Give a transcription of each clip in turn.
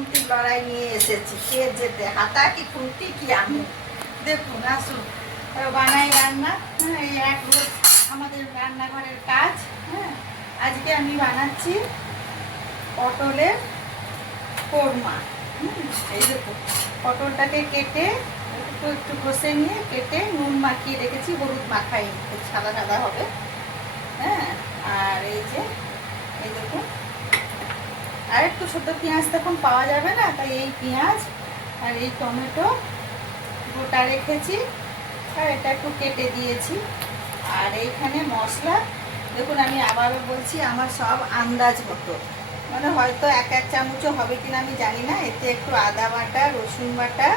খুন্তির লড়াই নিয়ে এসেছি, কে যেতে, হাতা কি খুন্তি কি আমি। দেখুন আসুন বানাই রান্না। হ্যাঁ, এই এক রোজ আমাদের রান্নাঘরের কাজ। হ্যাঁ, আজকে আমি বানাচ্ছি পটলের কোরমা। এই দেখুন পটলটাকে কেটে একটু একটু ঘষে নিয়ে কেটে নুন মাখিয়ে রেখেছি, হলুদ মাখাই, সাদা সাদা হবে। হ্যাঁ, আর এই যে এই দেখুন আর একটু ছোট পেঁয়াজ তখন পাওয়া যাবে না, তাই এই পেঁয়াজ আর এই টমেটো গোটা রেখেছি, আর এটা একটু কেটে দিয়েছি। আর এইখানে মশলা দেখুন, আমি আবারও বলছি আমার সব আন্দাজ মতো, মানে হয়তো এক চামচও হবে কিনা আমি জানি না। এতে একটু আদা বাটা, রসুন বাটা,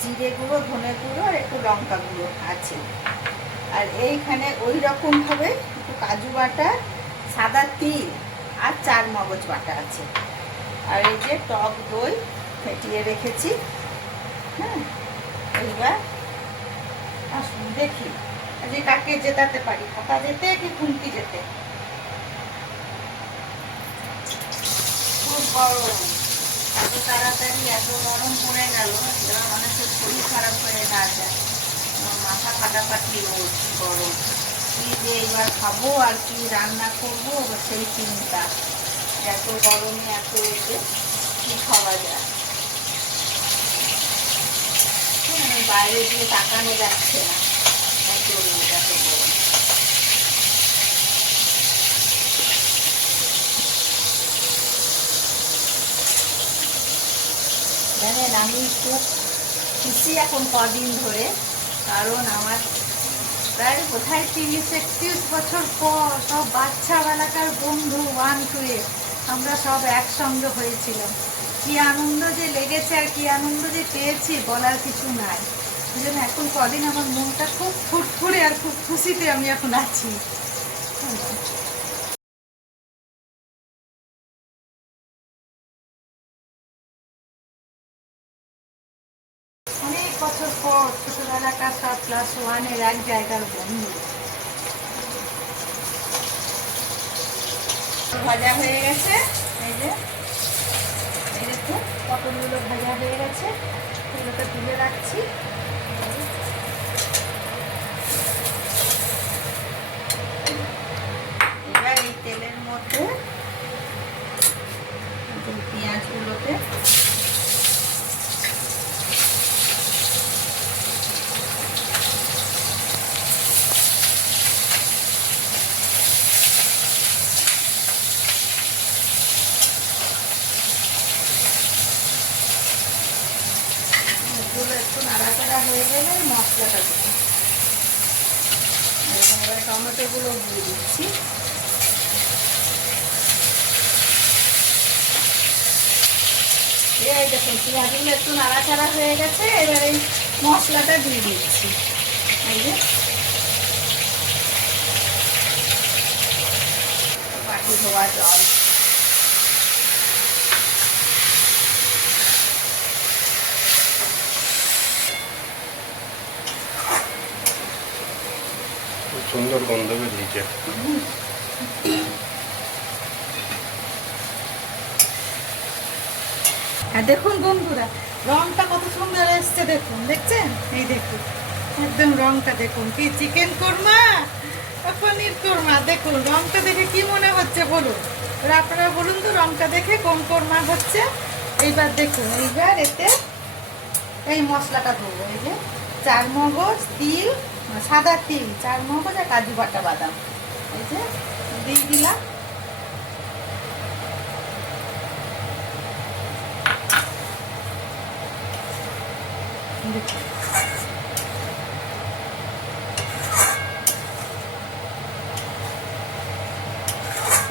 জিরে গুঁড়ো, ধনে গুঁড়ো আর একটু লঙ্কা গুঁড়ো আছে। আর এইখানে ওই রকমভাবে একটু কাজু বাটা, সাদা তিল আর 4 মগজ বাটা আছে। আর এই যে টক দই ফেটিয়ে রেখেছি। হ্যাঁ, এইবার আসুন দেখি আজ কাকে জেতাতে পারি, হাতা যেতে কি খুন্তি যেতে। খুব গরম, এত তাড়াতাড়ি এত গরম পড়ে গেল, এবার মানুষের শরীর খারাপ হয়ে না যায়, মাথা ফাটাফাটি রোদ গরম। কি যে এবার খাবো আর কি রান্না করবো সেই চিন্তা, এত গরমে এত এতে কি খাওয়া যায়। বাইরে দিয়ে তাকানো যাচ্ছে না, এত রোদ এত গরম। জানেন আমি খুব খুশি এখন কদিন ধরে, কারণ আমার প্রায় কোথায় 30-31 বছর পর সব বাচ্চাবেলাকার বন্ধু 1-2 আমরা সব একসঙ্গে হয়েছিলাম। কি আনন্দ যে লেগেছে আর কি আনন্দ যে পেয়েছি বলার কিছু নাই। এই জন্য এখন কদিন আমার মনটা খুব ফুরফুরে আর খুব খুশিতে আমি এখন আছি। অনেক বছর পর ছোটবেলাকার সব ক্লাস 1-এর এক জায়গার বন্ধু। ভাজা হয়ে গেছে, এই যে এই দেখুন পটলগুলো ভাজা হয়ে গেছে, এগুলোকে তুলে রাখছি। এবার এই তেলের মধ্যে পেঁয়াজগুলোকে একটু নাড়াচাড়া হয়ে গেলে মশলাটা দেবো। এবার টমেটোগুলো দিয়ে দিচ্ছি। এই দেখুন পেঁয়াজগুলো একটু নাড়াচাড়া হয়ে গেছে, এবার এই মশলাটা দিয়ে দিচ্ছি। এই যে বাটি ধোয়া জল, সুন্দর গন্ধ বেরিয়েছে। হ্যাঁ দেখুন বন্ধুরা, রংটা কত সুন্দর এসছে দেখুন, দেখছেন? এই দেখুন একদম রংটা দেখুন, কি চিকেন কোরমা পনির কোরমা। দেখুন রংটা দেখে কি মনে হচ্ছে বলুন, এবার আপনারা বলুন তো রংটা দেখে কোন কোরমা হচ্ছে। এইবার দেখুন, এইবার এতে এই মশলাটা দেবো। এই যে 4 মগজ, তিল, সাদা তিল, 4 মগজ আর কাজু বাটা বাদাম, এই যে দিয়ে দিলাম।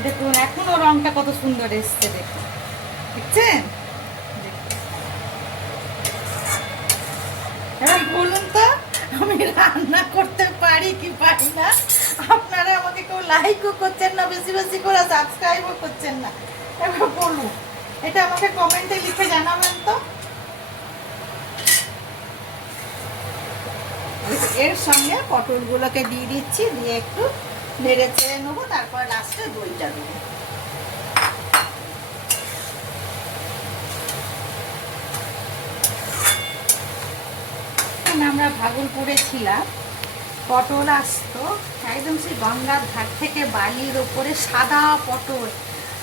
দেখুন এখনো রংটা কত সুন্দর এসছে, দেখুন দেখছেন? এবার বলুন তো আমি রান্না করতে পারি কি পারি না। আপনারা আমাকে কেউ লাইকও করছেন না, বেশি বেশি করে সাবস্ক্রাইবও করছেন না। এবার বলুন, এটা আমাকে কমেন্টে লিখে জানাবেন তো। এর সঙ্গে পটলগুলোকে দিয়ে দিচ্ছি, দিয়ে একটু নেড়ে চেড়ে নেবো, তারপর লাস্টে দইটা দেবো। আমরা ভাগলপুরে ছিলাম, পটল আসতো একদম সেই গঙ্গার ধার থেকে, বালির ওপরে সাদা পটল,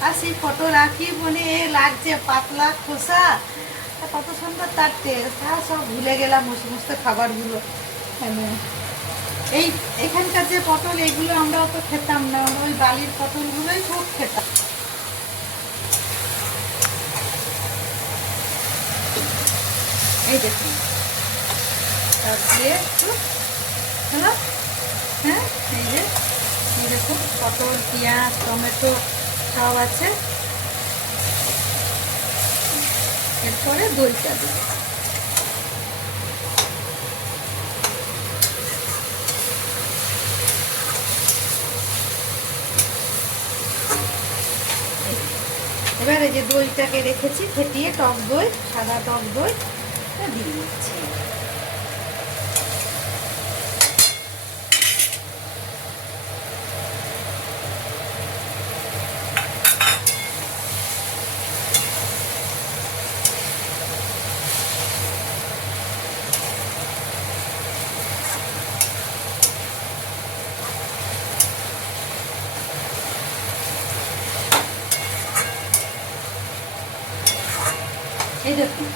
আর সেই পটল আঁকি বলে লাগছে পাতলা খোসা, কত সুন্দর তার টেস্ট। আর সব ভুলে গেলাম ওই সমস্ত খাবারগুলো। এই এখানকার যে পটল, এগুলো আমরা অত খেতাম না, ওই বালির পটলগুলোই খুব খেতাম। এই দেখুন, তারপরে একটু হ্যালো, হ্যাঁ এই দেখুন পটল, পেঁয়াজ, টমেটো সব আছে। এরপরে দইটা দেবো। এবার এই যে দইটাকে রেখেছি ফেটিয়ে, টক দই, সাদা টক দই দিয়ে দিচ্ছি। এই দেখুন,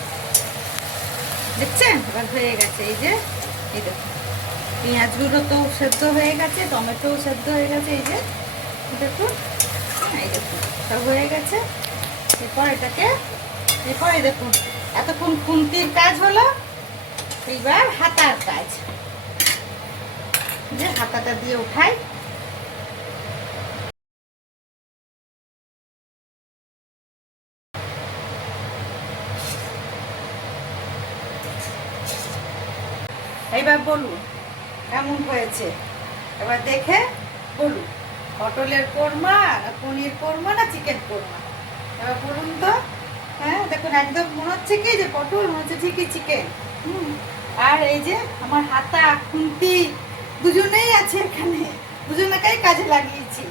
দেখছেন এবার হয়ে গেছে। এই যে এই দেখুন, পেঁয়াজগুলো তো সেদ্ধ হয়ে গেছে, টমেটো সেদ্ধ হয়ে গেছে। এই যে দেখুন, এই দেখুন সব হয়ে গেছে। এরপর এটাকে, এরপর এই দেখুন এতক্ষণ খুন্তির কাজ হলো, এইবার হাতার কাজ। যে হাতাটা দিয়ে উঠাই। এইবার বলুন কেমন হয়েছে, এবার দেখে বলুন পটলের কোরমা না পনির কোরমা না চিকেন কোরমা, এবার বলুন তো। হ্যাঁ দেখুন, একদম মনে হচ্ছে কি যে পটল, মনে হচ্ছে ঠিকই চিকেন। আর এই যে আমার হাতা খুন্তি দুজনেই আছে এখানে, দুজনেকেই কাজে লাগিয়েছি।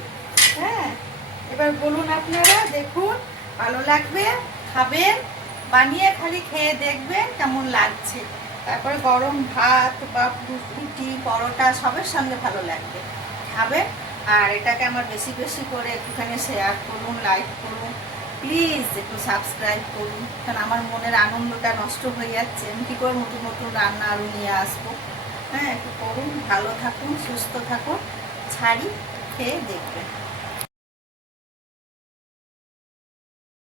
হ্যাঁ এবার বলুন আপনারা, দেখুন ভালো লাগবে, খাবেন, বানিয়ে খালি খেয়ে দেখবেন কেমন লাগছে। তারপরে গরম ভাত বা রুটি, পরোটা সবের সঙ্গে ভালো লাগবে, খাবেন। আর এটাকে আমার বেশি বেশি করে একটুখানি শেয়ার করুন, লাইক করুন, প্লিজ একটু সাবস্ক্রাইব করুন, কারণ আমার মনের আনন্দটা নষ্ট হয়ে যাচ্ছে। আমি কী করে নতুন নতুন রান্না আরও নিয়ে আসবো। হ্যাঁ একটু করুন, ভালো থাকুন, সুস্থ থাকুন, ছাড়ি, খেয়ে দেখবেন।